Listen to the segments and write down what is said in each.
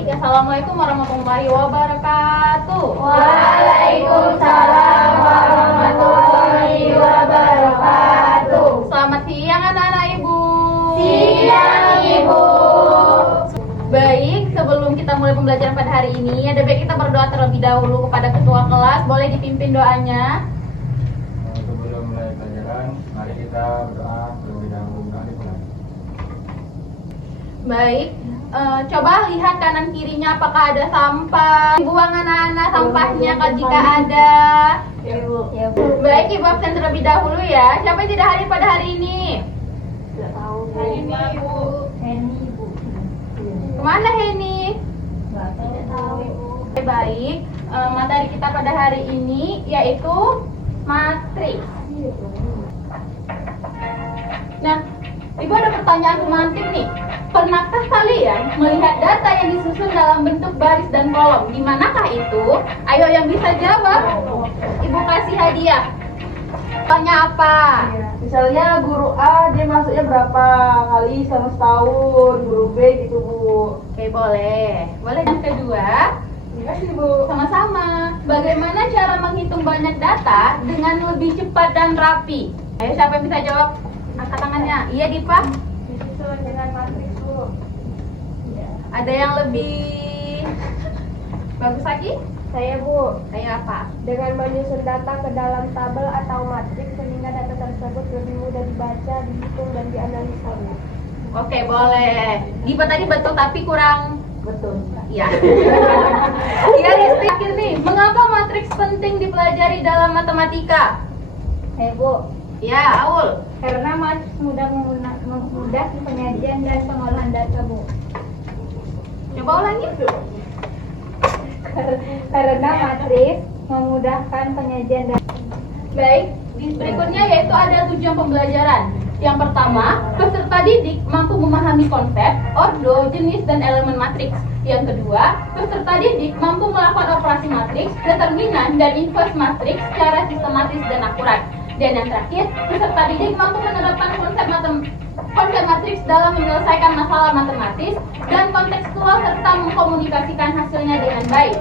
Baik, Assalamualaikum warahmatullahi wabarakatuh. Waalaikumsalam warahmatullahi wabarakatuh. Selamat siang anak-anak ibu. Siang ibu. Baik, sebelum kita mulai pembelajaran pada hari ini, ada baik kita berdoa terlebih dahulu kepada ketua kelas. Boleh dipimpin doanya? Sebelum mulai pelajaran, mari kita berdoa terlebih dahulu. Baik, coba lihat kanan kirinya apakah ada sampah. Buang anak-anak sampahnya kalau jika ada. Ya bu. Baik, ibu absen terlebih dahulu ya. Siapa yang tidak hadir pada hari ini? Tidak tahu bu. Heni bu. Kemana Heni? Tidak tahu ibu. Baik, materi kita pada hari ini yaitu matriks. Nah, ibu ada pertanyaan semantik nih. Pernahkah kalian melihat data yang disusun dalam bentuk baris dan kolom? Di manakah itu? Ayo yang bisa jawab. Ibu kasih hadiah. Tanya apa? Misalnya guru A dia masuknya berapa kali selama setahun, guru B gitu bu. Oke, boleh. Boleh. Yang kedua, Terima kasih bu. sama-sama. Bagaimana cara menghitung banyak data dengan lebih cepat dan rapi? Ayo, siapa yang bisa jawab? Angkat tangannya. Iya, Dipa. Disusun dengan matriks bu. Ada yang lebih bagus lagi? Saya bu. Kayak apa? Dengan menyusun data ke dalam tabel atau matriks sehingga data tersebut lebih mudah dibaca, dihitung, dan dianalisa bu. Oke, boleh. Dipa tadi betul tapi kurang. Betul. Iya. Iya, Risti. Akhir nih, mengapa matriks penting dipelajari dalam matematika? Saya bu. Ya, Aul. Karena matriks memudahkan penyajian dan pengolahan data bu. Coba ulangi. Karena matriks memudahkan penyajian data. Baik, berikutnya yaitu ada tujuan pembelajaran. Yang pertama, peserta didik mampu memahami konsep, ordo, jenis, dan elemen matriks. Yang kedua, peserta didik mampu melakukan operasi matriks, determinan, dan inverse matriks secara sistematis dan akurat. Dan yang terakhir, peserta didik mampu menerapkan konsep matriks dalam menyelesaikan masalah matematis dan kontekstual serta mengkomunikasikan hasilnya dengan baik.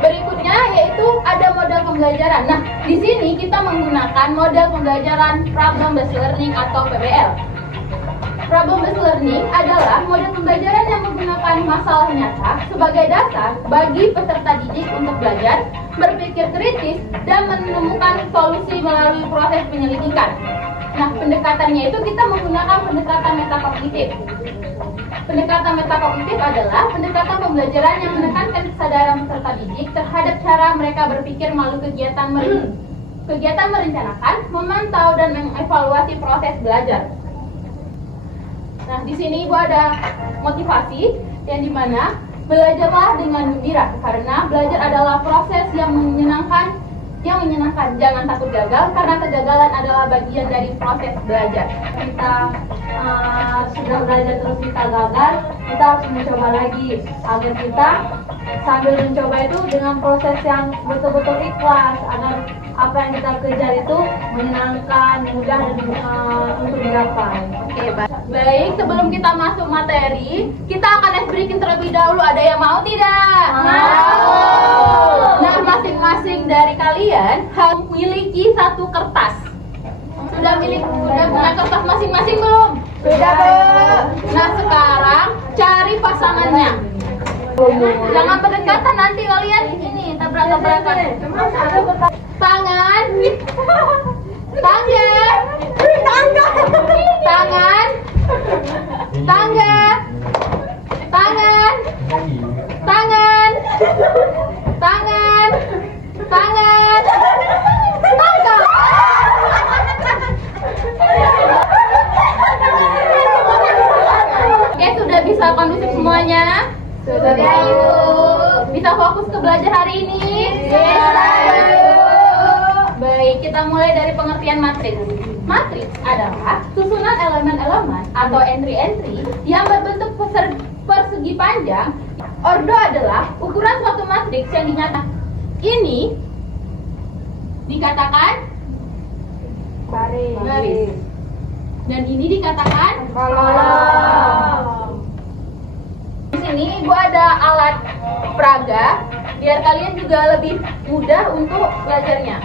Berikutnya yaitu ada model pembelajaran. Nah, di sini kita menggunakan model pembelajaran problem based learning atau PBL. Problem based learning adalah model pembelajaran yang menggunakan masalah nyata sebagai dasar bagi peserta didik untuk belajar, berpikir kritis, dan menemukan solusi melalui proses penyelidikan. Nah, pendekatannya itu kita menggunakan pendekatan metakognitif. Pendekatan metakognitif adalah pendekatan pembelajaran yang menekankan kesadaran peserta didik terhadap cara mereka berpikir melalui kegiatan merencanakan, memantau, dan mengevaluasi proses belajar. Nah, di sini Ibu ada motivasi yang dimana belajarlah dengan gembira karena belajar adalah proses yang menyenangkan. Jangan takut gagal karena kegagalan adalah bagian dari proses belajar. Kita sudah belajar terus kita gagal, kita harus mencoba lagi agar kita sambil mencoba itu dengan proses yang betul-betul ikhlas agar apa yang kita kejar itu menyenangkan, mudah dan untuk digapai. Oke, baik. Sebelum kita masuk materi, kita akan ice breaking terlebih dahulu. Ada yang mau tidak? Mau. Nah, masing-masing dari kalian harus memiliki satu kertas. Sudah punya kertas masing-masing belum? Sudah bu. Nah, sekarang cari pasangannya. Jangan berdekatan, nanti kalian ini tabrak-tabrakan. Tangan, tangan, tangan, tangan, tangan, tangan, tangan, tangan, tangkap. Oke, sudah bisa kondusif semuanya? Sudah Ibu. Bisa fokus ke belajar hari ini? Bisa, Ibu. Baik, kita mulai dari pengertian matriks. Matriks adalah susunan elemen-elemen atau entry-entry yang berbentuk persegi panjang. Ordo adalah ukuran suatu matriks yang dinyatakan. Ini dikatakan baris. Dan ini dikatakan kolom. sini Ibu ada alat peraga biar kalian juga lebih mudah untuk belajarnya.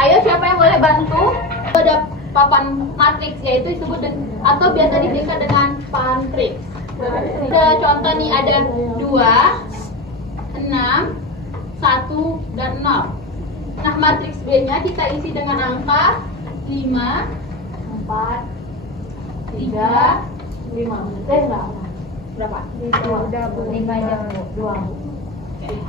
Ayo, siapa yang boleh bantu? Ada papan matriks, yaitu disebut atau biasa disingkat dengan pantriks. Ada contoh nih, ada 2, 6, 1, dan 0. Nah, matriks B-nya kita isi dengan angka 5, 4, 3, 5. berapa? 2.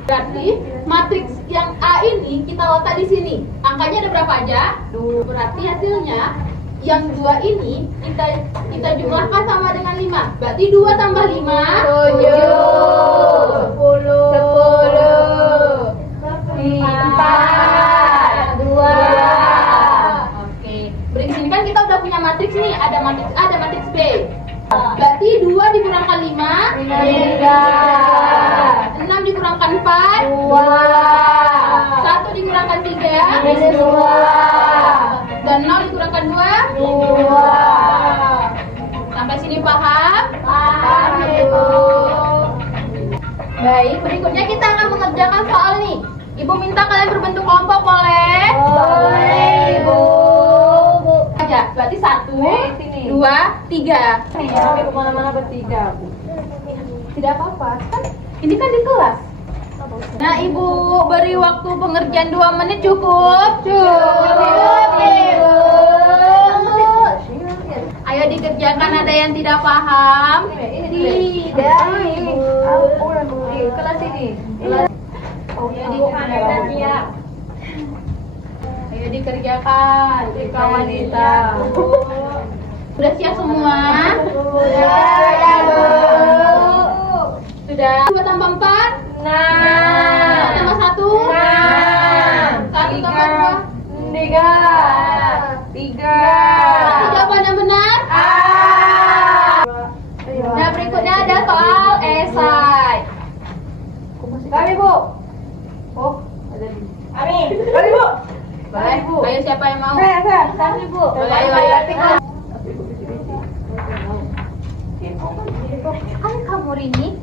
Berarti matriks yang A ini kita letak di sini. Angkanya ada berapa aja? 2. Berarti hasilnya yang 2 ini kita jumlahkan sama dengan 5. Berarti 2 tambah 5 7 10 4 2. Oke. Berarti sini kan kita udah punya matriks nih, ada matriks A, ada matriks B. Berarti 2 dikurangkan 5 3. 6 dikurangkan 4 2. 1 dikurangkan 3 2. Dan 0 dikurangkan 2 Sampai sini paham? Paham, Ibu. Baik, berikutnya kita akan mengerjakan soal nih. Ibu minta kalian berbentuk kelompok, boleh? Boleh, Ibu. Aja, berarti 1 sini. 2 3. Kami kemana-mana bertiga, Bu. Tidak apa-apa, kan ini kan di kelas. Nah, Ibu beri waktu pengerjaan 2 menit cukup? Cukup, Ibu. Ayo dikerjakan, ada yang tidak paham? Tidak, Ibu. Kelas ini. Ayo dikerjakan, Ika wanita. Sudah siap semua? Sudah, Bu. Sudah. 2 tambah 4? 4 tambah 1? 1 tambah 2? 3. Jawaban yang benar? Nah, berikutnya ada soal esai. Kami, Bu. Oh, ada di. Kami, Bu. Baik, Bu. Ayo, siapa yang mau? Kami, Bu. Boleh, ayo. Kan kamu Rini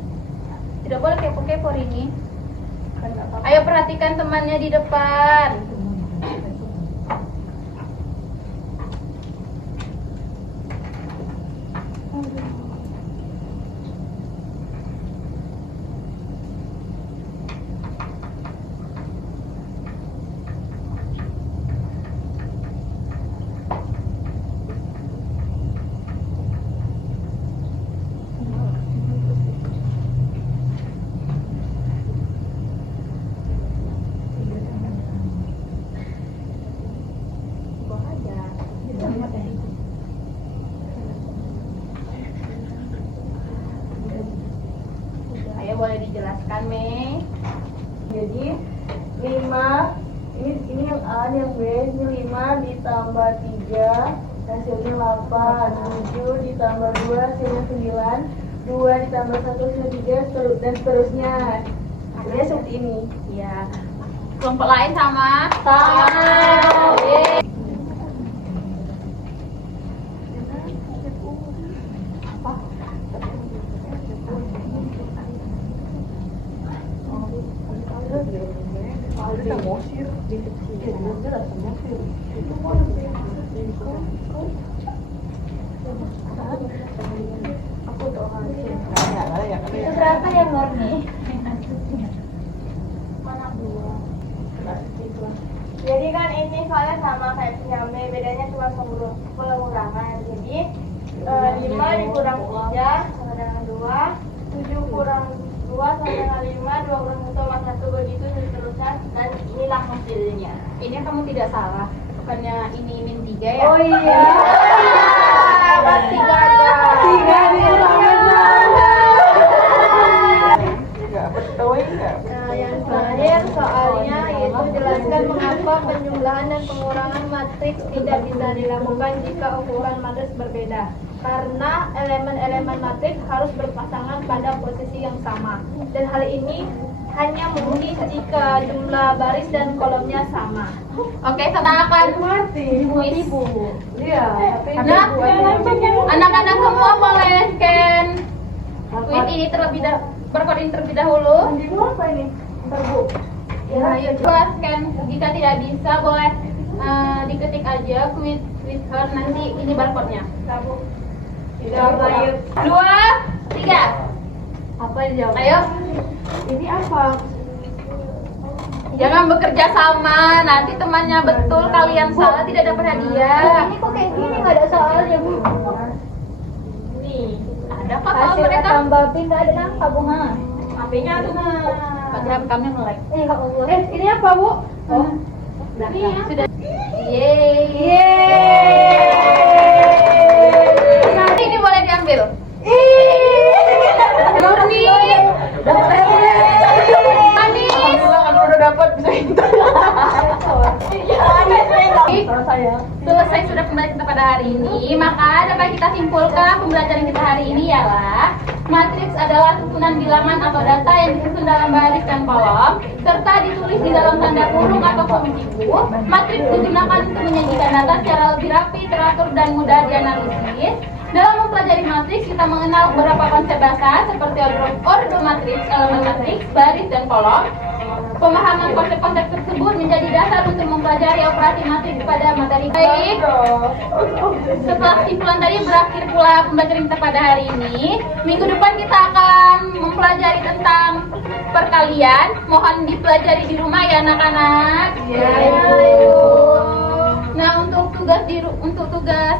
tidak boleh kepo-kepo, Rini. Ayo perhatikan temannya di depan. Ayo, boleh dijelaskan, Mei? Jadi 5 ini yang A, ini yang B, ini 5 ditambah 3 hasilnya 8, 7 ditambah 2 hasilnya 9, 2 ditambah 1 hasilnya 3 dan seterusnya. Hasilnya seperti ini. Iya. Kelompok lain sama? Itu berapa ya, Murni? Jadi kan ini soalnya sama kayak punya B, bedanya cuma pengurangan. Jadi 5 dikurang 3 sama dengan 2, 7 kurang 2 sama dengan 5, 2 kurang 1 sama 1, begitu seterusnya. Dan inilah hasilnya. Ini kamu tidak salah. Bukannya ini min 3 ya? Oh iya. Pasti gagal. 3 nih Nah, yang terakhir soalnya yaitu jelaskan mengapa penjumlahan dan pengurangan matriks tidak bisa dilakukan jika ukuran matriks berbeda. Karena elemen-elemen matriks harus berpasangan pada posisi yang sama. Dan hal ini hanya mungkin jika jumlah baris dan kolomnya sama. Oke, kita akan kuis. Iya, Nah, anak-anak semua boleh scan kuis ini terlebih dahulu. barcode ini terlebih dahulu. Ibu apa ini? Bentar Bu. Ya, ayo coba scan. Jika tidak bisa, boleh diketik aja with her, nanti ini barcode-nya. Coba yuk. 2, 3. Apa yang jawab? Ayo. Ini apa? Jangan bekerja sama, nanti temannya betul kalian salah tidak dapat hadiah. Ini kok kayak gini nggak ada soalnya Bu. Nih, ada kok soal Hasil mereka. tambah pin nggak ada nangka bunga. HP-nya tuh padahal kami nge-like. Ini nggak boleh. Ini apa Bu? Oh. Ini ya. Sudah. Yeay. Nanti ini boleh diambil. Murni. Manis. Kalau udah dapat bisa itu. Selesai sudah pembelajaran kita pada hari ini, maka dapat kita simpulkan pembelajaran kita hari ini ialah matriks adalah susunan bilangan atau data yang disusun dalam baris dan kolom serta ditulis di dalam tanda kurung atau komitiku. Matriks digunakan untuk menyajikan data secara lebih rapi, teratur, dan mudah dianalisis. Dalam mempelajari matriks, kita mengenal beberapa konsep dasar seperti ordo matriks, elemen matriks, baris, dan kolom. Pemahaman konsep-konsep tersebut menjadi dasar untuk mempelajari operasi matriks pada materi. Baik, setelah kesimpulan tadi berakhir pula pembelajaran kita pada hari ini. Minggu depan kita akan mempelajari tentang perkalian. Mohon dipelajari di rumah ya anak-anak. Nah, untuk tugas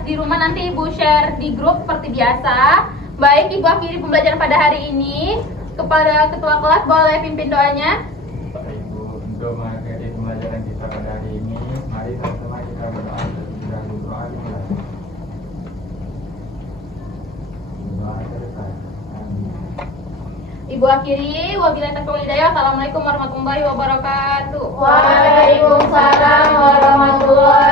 di rumah nanti Ibu share di grup seperti biasa. Baik, Ibu akhiri pembelajaran pada hari ini. Kepada ketua kelas boleh pimpin doanya. Bapak Ibu, untuk mengakhiri pembelajaran kita pada hari ini, mari sama-sama kita berdoa dan berdoa dimulai. Berdoa selesai. Amin. Ibu akhiri, wabillahi taufiq wal hidayah. Assalamualaikum warahmatullahi wabarakatuh. Waalaikumsalam warahmatullahi